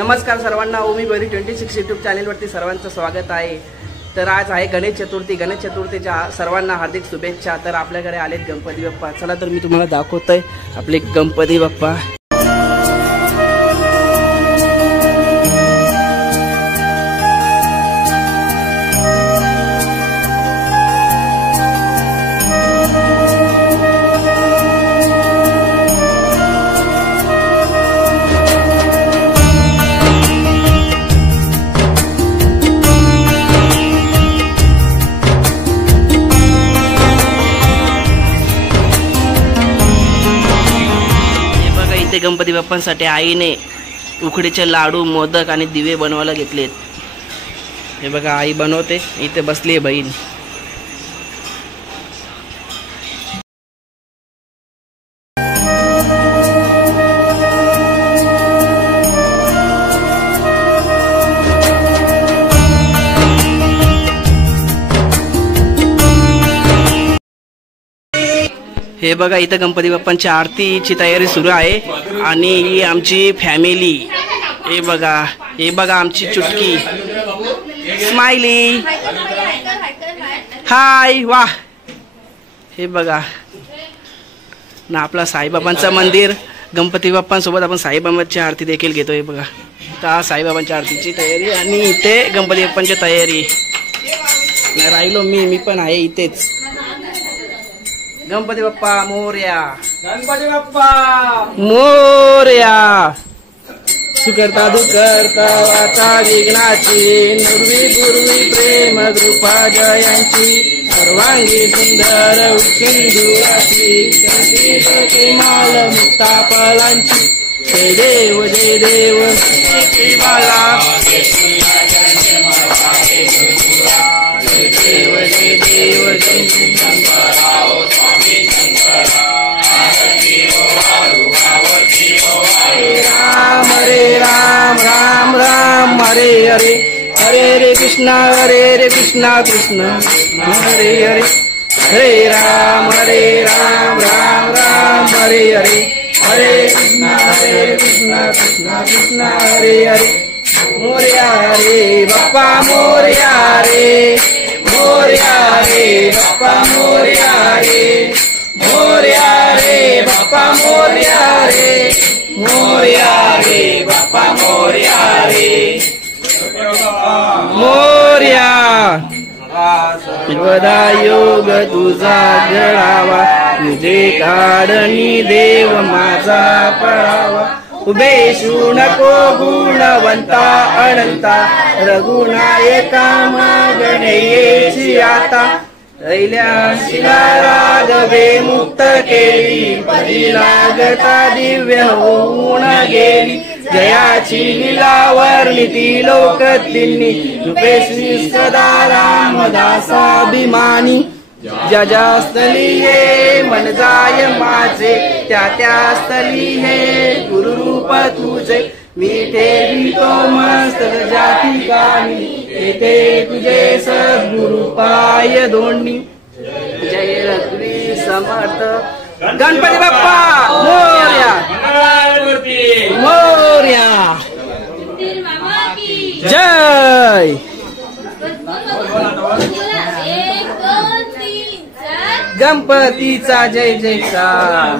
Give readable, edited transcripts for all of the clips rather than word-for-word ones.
नमस्कार सर्वांना, ओमी गोरी 26 यूट्यूब चॅनलवरती सर्वांचं स्वागत आहे। तर आज आहे गणेश चतुर्थी। गणेश चतुर्थीच्या सर्वांना हार्दिक शुभेच्छा। तर आपल्याकडे आलेत गणपती बाप्पा। चला तर मी तुम्हाला दाखवतोय आपले गणपती बाप्पा। गणपती बाप्पांसाठी आईने उकडीचे लाडू, मोदक आणि दिवे बनवायला घेतलेत। हे बघा आई बनवते, इथे बसली आहे बहीण। हे बघा इथं गणपती बाप्पांची आरतीची तयारी सुरू आहे आणि ही आमची फॅमिली। हे बघा आमची चुटकी स्माइली, हाय वाह। हे बघा ना आपला साईबाबांचं मंदिर। गणपती बाप्पांसोबत आपण साईबाबांची आरती देखील घेतो। हे बघा आता साईबाबांच्या आरतीची तयारी आणि इथे गणपती बाप्पांची तयारी। राहिलो मी पण आहे इथेच। गणपती बाप्पा मोरया, गणपती बाप्पा मोरया। सुकर्ता दुकर्ता वाचा विघ्नाची, नुर्वी पूर्वी प्रेम कृपा जयांची, सर्वांगी सुंदर सिंधुराची, कंठी माल मुक्ता फलांची। जय देव जय देव शिवाला, जय देव जय देव जय राम हरे राम राम राम हरे हरे, हरे हरे कृष्णा कृष्ण हरे हरे, हरे राम राम राम हरे हरे, हरे कृष्णा कृष्ण हरे हरे। मोरया रे बाप्पा मोरया रे, मोरया रे बाप्पा मोरया रे, मोरया रे बाप्पा मोरया रे, मोरया रे बाप्पा मोरया रे, मोरया। सर्वदा योग तुझा जळावा, तुझे काढणी देव माझा पळावा। उभे नको गुणवंता अनंता, रघुनायका मागणे येची आता। दैल्या शिला राघवे मुक्त केली, परी लागता दिव्य होऊन गेली। जयाची लीला वर्णिती लोकदिनी, रूपेशी सदा रामदासाभिमानी। ज्या ज्या स्थली हे मन जाय माझे, त्या त्या स्थली हे गुरुरूप तुझे। मी ठेवितो मस्तक ज्या ठिकाणी, तेथे तुझे सद्गुरु पाय दोन्ही। जय रघुवीर समर्थ गणपती बाप्पा मोरया, मोरया जय। गणपतीचा जय जयकार।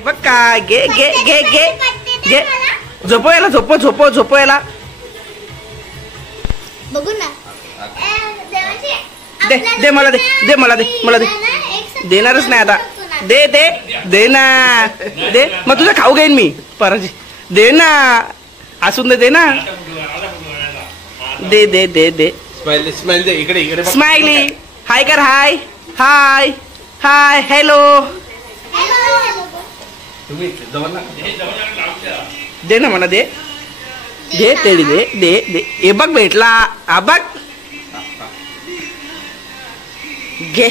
बघ काय घे घे घे घे घे झोपवायला झोपवायला बघू ना दे दे मला दे देणारच नाही आता दे दे दे ना दे मग तुझं खाऊ घेईन मी पराजी दे ना असून दे ना दे दे दे दे स्माइल दे इकडे स्माइली हाय कर हाय हाय हाय हॅलो तुम्ही दे ना मला दे दे तेडी दे दे दे हे बघ भेटला हा बघ घे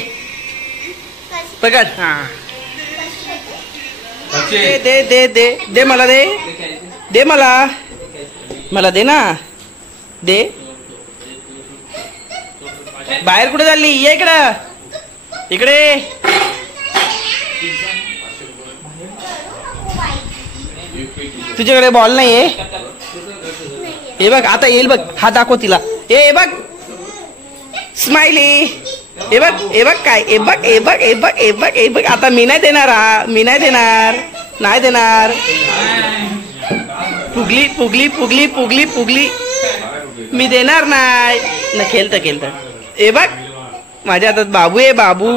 पकड हा दे दे दे दे दे मला दे मला दे ना दे बाहेर कुठे चालली ये इकडे तुझ्याकडे बॉल नाही आहे हे बघ आता येईल बघ हा दाखव तिला हे बघ स्माइली हे बघ काय हे बघ आता मी नाही देणार नाही देणार फुगली मी देणार नाही ना खेळत हे बघ माझ्या हातात बाबू आहे बाबू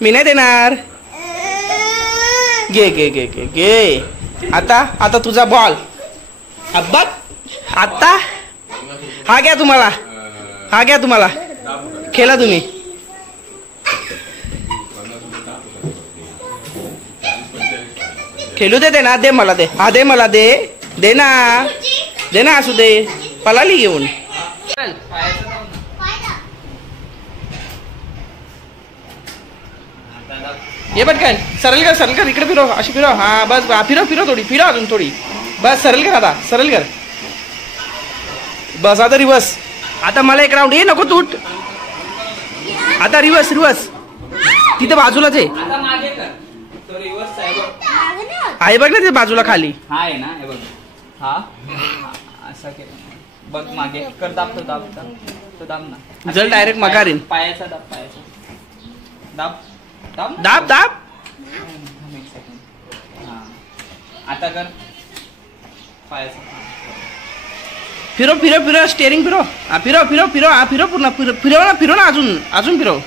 मी नाही देणार घे घे घे घे घे आता तुझा बॉल बघ आता हा घ्या तुम्हाला खेळा तुम्ही खेळू दे ना दे मला दे हा दे मला दे ना असू दे पलाली घेऊन ये पटकन सरळ कर इकडे फिरव अशी फिरव हा बस फिरव थोडी अजून थोडी बस सरळ कर बस आता रिवर्स आता मला एक राऊंड ये नको तूट आता रिवर्स तिथे बाजूलाच आहे आहे बघ ना ते बाजूला खाली हा आहे ना हे बघ हा असं केलं बघ मागे कर दाब ना जल डायरेक्ट मकारीन पायाचा दाब दाब एक सेकंड हा आता कर पायाचा फिरव स्टेअरिंग फिरव हा फिरव पूर्ण फिरव ना अजून फिरव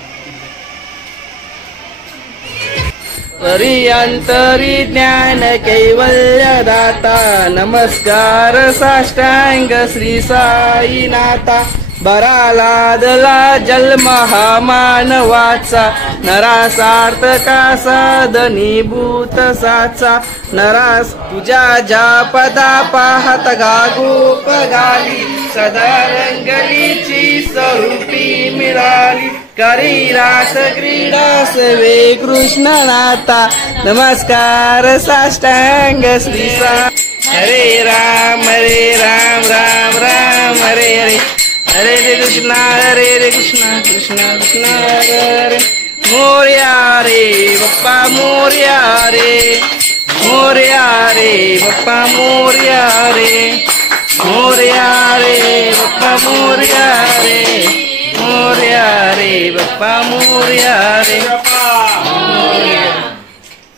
परियंतरी ज्ञान कैवल्य दाता नमस्कार साष्टांग श्री साईनाथा बरा लादला जन्म हा मानवाचा नरासार्थका साधनीभूत साचा नरास तुझ्या ज्या पदा पाहत गागोप गाली सदा रंगलीची स्वरूपी मिळाली करी रास क्रीडा सवे कृष्ण नाथा नमस्कार साष्टांग श्री सा हरे राम राम राम हरे हरे हरे कृष्णा कृष्ण हरे मोरया रे बप्पा मोरया रे बप्पा मोरया रे बप्पा मोरया रे बप्पा मोरया रे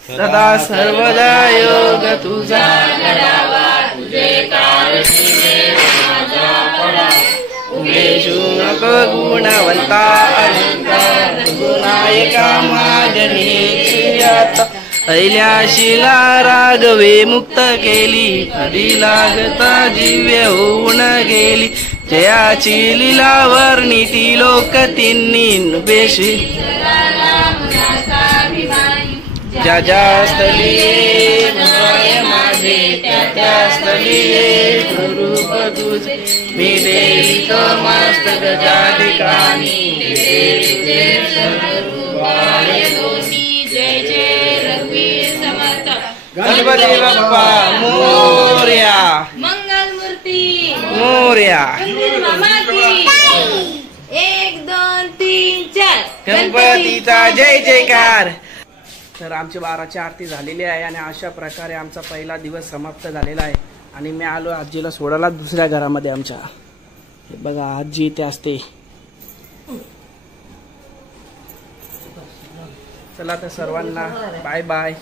सदा सर्वदा योग तुझा गुणवंता गुणायका मागणी अहिल्याशिला रागवे मुक्त केली हरी लागता दिव्य होऊन गेली जयाची लीला वर्णिती लोक तिन्ही बेशी ज्या स्थली माझे त्या स्थली रूप तुझे मी देवी तो मस्तक ज्या ठिकाणी गणपती बाप्पा मोरया मंगल मूर्ती मोरया. मामा की 1 2 3 4 गणपतीचा जय जयकार. तर आमची 12ची आरती झालेली आहे आणि अशा प्रकारे आमचा पहिला दिवस समाप्त झालेला आहे. आणि मी आलो आजीला सोडायला दुसऱ्या घरामध्ये आमच्या. हे बघा आजी इथे असते. चला तर सर्वांना बाय बाय.